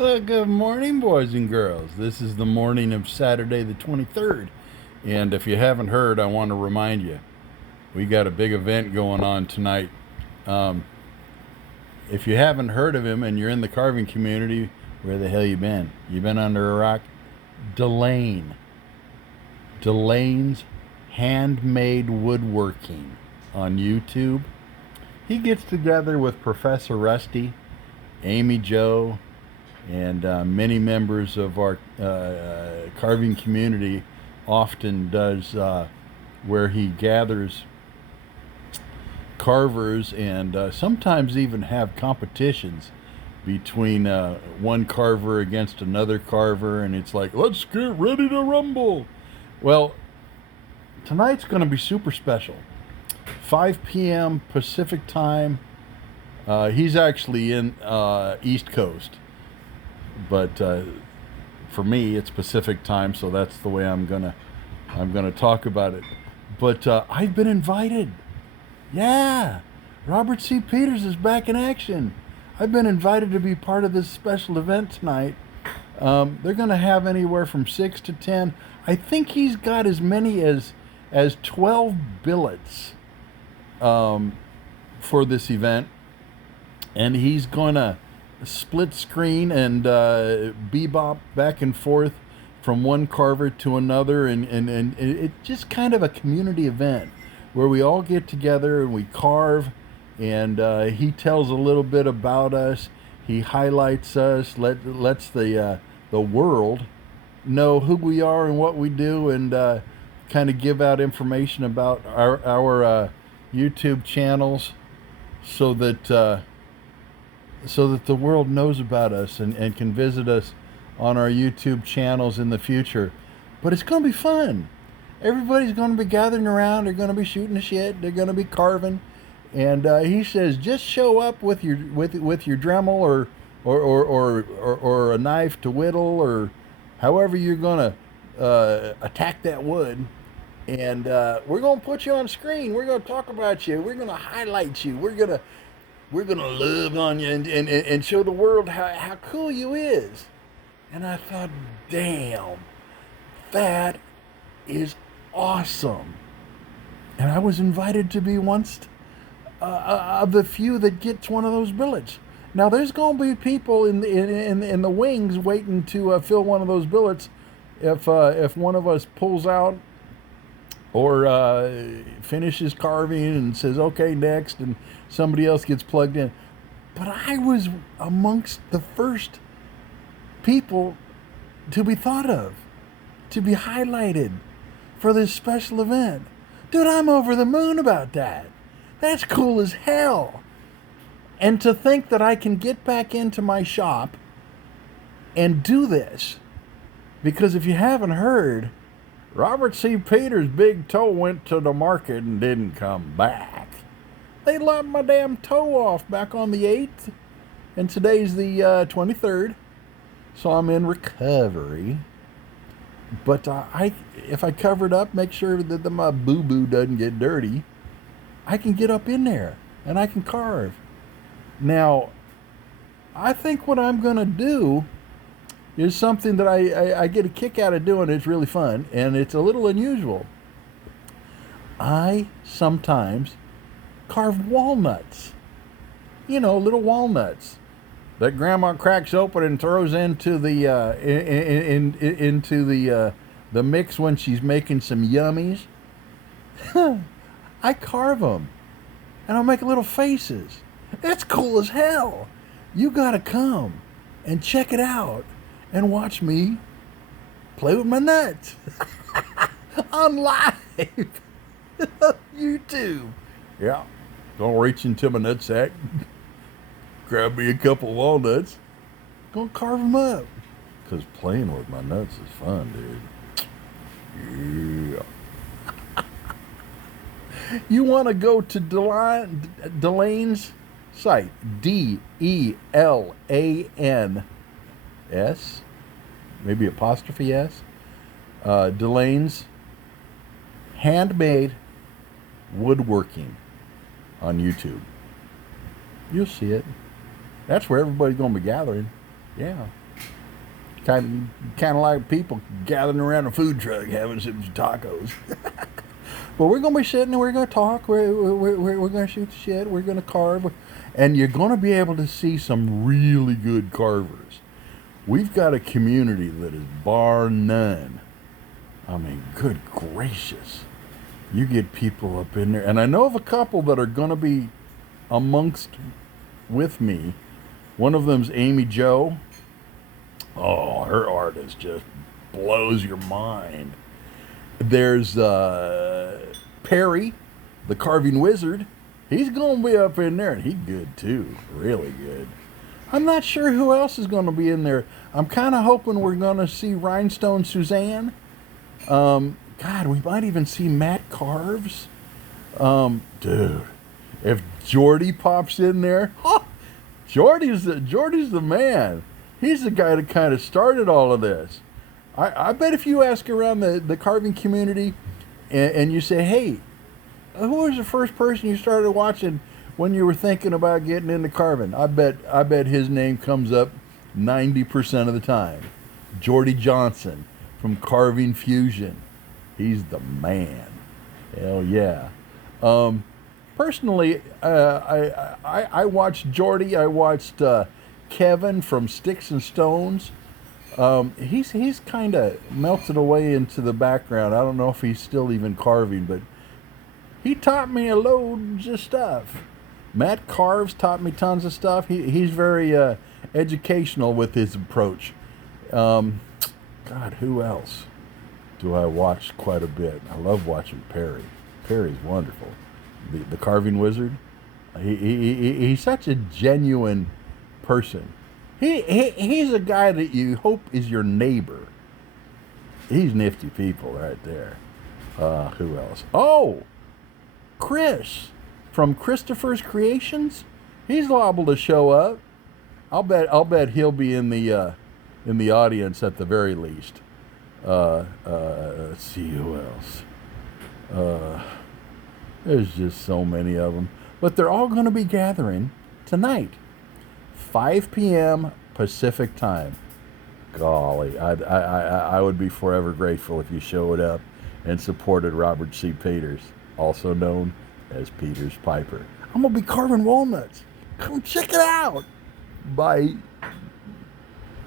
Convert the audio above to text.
Well, good morning, boys and girls. This is the morning of Saturday, the 23rd. And if you haven't heard, I want to remind you we got a big event going on tonight. Um, if you haven't heard of him and you're in the carving community, where the hell you been? You been under a rock? Delane. Delane's Handmade Woodworking on YouTube. He gets together with Professor Rusty, Amy Joe, and many members of our carving community often does where he gathers carvers and sometimes even have competitions between one carver against another carver, and it's like, let's get ready to rumble. Well, tonight's going to be super special. 5 p.m. Pacific time. He's actually in East Coast, but for me it's Pacific time, so that's the way I'm gonna talk about it. But I've been invited. Yeah, Robert C. Peters is back in action. I've been invited to be part of this special event tonight. They're gonna have anywhere from 6 to 10. I think he's got as many as 12 billets for this event, and he's gonna split screen and bebop back and forth from one carver to another, and it's just kind of a community event where we all get together and we carve, and he tells a little bit about us. He highlights us, lets the world know who we are and what we do, and kind of give out information about our YouTube channels, so that the world knows about us and can visit us on our YouTube channels in the future. But it's going to be fun. Everybody's going to be gathering around. They're going to be shooting the shit. They're going to be carving. And he says, just show up with your Dremel or a knife to whittle, or however you're going to attack that wood. And we're going to put you on screen. We're going to talk about you. We're going to highlight you. We're gonna love on you and show the world how cool you is. And I thought, damn, that is awesome. And I was invited to be once of the few that gets one of those billets. Now there's gonna be people in the wings waiting to fill one of those billets if one of us pulls out or finishes carving and says, okay, next, and somebody else gets plugged in. But I was amongst the first people to be thought of, to be highlighted for this special event. Dude, I'm over the moon about that. That's cool as hell. And to think that I can get back into my shop and do this, because if you haven't heard, Robert C. Peters' big toe went to the market and didn't come back. They lopped my damn toe off back on the 8th, and today's the 23rd, so I'm in recovery. But if I cover it up, make sure that my boo-boo doesn't get dirty, I can get up in there, and I can carve. Now, I think what I'm going to do is something that I get a kick out of doing. It's really fun, and it's a little unusual. I sometimes carve walnuts. Little walnuts that Grandma cracks open and throws into the into the mix when she's making some yummies. I carve them, and I'll make little faces. It's cool as hell. You gotta come and check it out and watch me play with my nuts on live YouTube. Yeah, gonna reach into my nutsack, grab me a couple walnuts, gonna carve them up. Cause playing with my nuts is fun, dude. Yeah. You want to go to Delane's site, DELANS, maybe apostrophe S, Delane's Handmade Woodworking on YouTube. You'll see it. That's where everybody's going to be gathering. Yeah. Kind of like people gathering around a food truck having some tacos. But we're gonna be sitting and we're gonna talk. We're gonna shoot the shit. We're gonna carve, and you're gonna be able to see some really good carvers. We've got a community that is bar none. I mean, good gracious. You get people up in there, and I know of a couple that are gonna be amongst with me. One of them's Amy Joe. Oh, her art is just blows your mind. There's Perry, the carving wizard. He's going to be up in there, and he's good too. Really good. I'm not sure who else is going to be in there. I'm kind of hoping we're going to see Rhinestone Suzanne. God, we might even see Matt Carves. Dude, if Jordy pops in there, Jordy's the man. He's the guy that kind of started all of this. I bet if you ask around the carving community and you say, hey, who was the first person you started watching when you were thinking about getting into carving? I bet his name comes up 90% of the time. Jordy Johnson from Carving Fusion. He's the man. Hell yeah. Personally, I watched Jordy. I watched Kevin from Sticks and Stones. He's kind of melted away into the background. I don't know if he's still even carving, but he taught me a loads of stuff. Matt Carves taught me tons of stuff. He's very educational with his approach. God, who else do I watch quite a bit? I love watching Perry. Perry's wonderful. The carving wizard. He's such a genuine person. He's a guy that you hope is your neighbor. He's nifty people right there. Who else? Oh, Chris from Christopher's Creations. He's liable to show up. I'll bet he'll be in the audience at the very least. Let's see who else. There's just so many of them, but they're all going to be gathering tonight. 5 p.m. Pacific time. Golly, I would be forever grateful if you showed up and supported Robert C. Peters, also known as Peters Piper. I'm going to be carving walnuts. Come check it out. Bye.